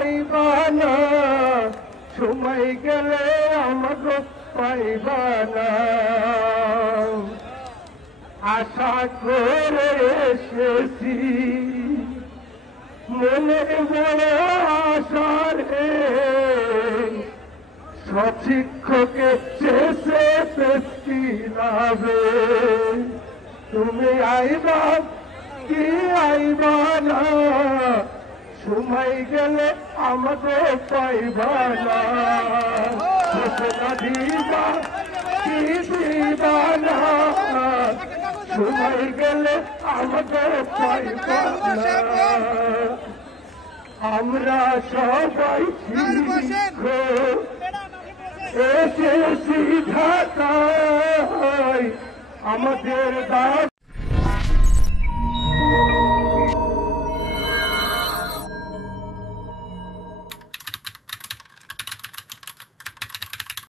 আইবা না, সময় গেলে আমাকে পাইবা না। আশা করে এসেছি মনে বড় আশা রে, সব শিক্ষকে শেষে পেছি নাবে। তুমি আইবা কি আইবা না, সময় গেলে আমাকে পাইবা না। ঘোষণা দিবা কি দিবা না, সময় গেলে আমাকে পাইবা না। আমরা সবাই এসেছি ঢাকায়, আমাদের